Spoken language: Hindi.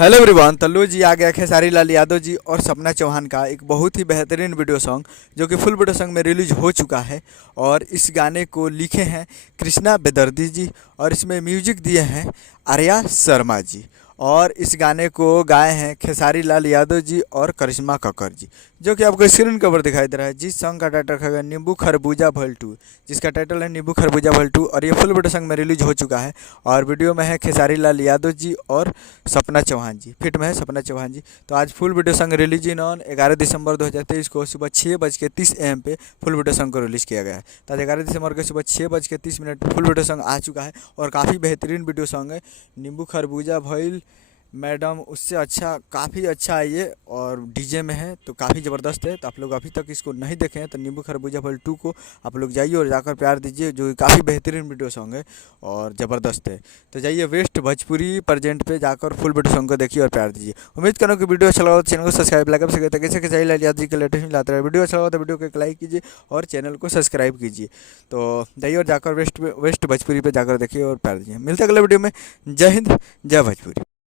Hello everyone. तो लो जी आ गया खेसारी लाल यादव जी और सपना चौहान का एक बहुत ही बेहतरीन वीडियो सॉन्ग जो कि फुल वीडियो सॉन्ग में रिलीज हो चुका है। और इस गाने को लिखे हैं कृष्णा बेदर्दी जी और इसमें म्यूजिक दिए हैं आर्या शर्मा जी। और इस गाने को गाए हैं खेसारी लाल यादव जी और करिश्मा कक्कर जी, जो कि आपको स्क्रीन के ऊपर दिखाई दे रहा है। जिस सॉन्ग का टाइटल रखा गया नींबू खरबूजा भल 2, जिसका टाइटल है नींबू खरबूजा भल 2। और ये फुल वीडियो सॉन्ग में रिलीज हो चुका है। और वीडियो में है खेसारी लाल यादव जी और सपना चौहान जी, फिट में है सपना चौहान जी। तो आज full video song release in on 11 दिसंबर 2023 को सुबह 6:30 AM पे फुल वीडियो सॉन्ग को रिलीज़ किया गया है। तो आज 11 दिसंबर के सुबह 6:30 फुल वीडियो सॉन्ग आ चुका है और काफ़ी बेहतरीन वीडियो सॉन्ग है। नींबू खरबूजा भइल मैडम उससे अच्छा, काफ़ी अच्छा है ये और डीजे में है तो काफ़ी ज़बरदस्त है। तो आप लोग अभी तक इसको नहीं देखे हैं तो नींबू खरबूजा फल 2 को आप लोग जाइए और जाकर प्यार दीजिए, जो काफ़ी बेहतरीन वीडियो सॉन्ग है और ज़बरदस्त है। तो जाइए वेस्ट भोजपुरी प्रेजेंट पे जाकर फुल वीडियो सॉन्ग को देखिए और प्यार दीजिए। उम्मीद करूँ कि वीडियो अच्छा लगा तो चैनल को सब्सक्राइब लाइक कर सके। तो कैसे चाहिए लाल यादव जी के लेटेस्ट में लाते रहे। वीडियो अच्छा लगा तो वीडियो को एक लाइक कीजिए और चैनल को सब्सक्राइब कीजिए। तो जाइए और जाकर वेस्ट भोजपुरी पे जाकर देखिए और प्यार दीजिए। मिलते हैं अगले वीडियो में। जय हिंद, जय भोजपुरी।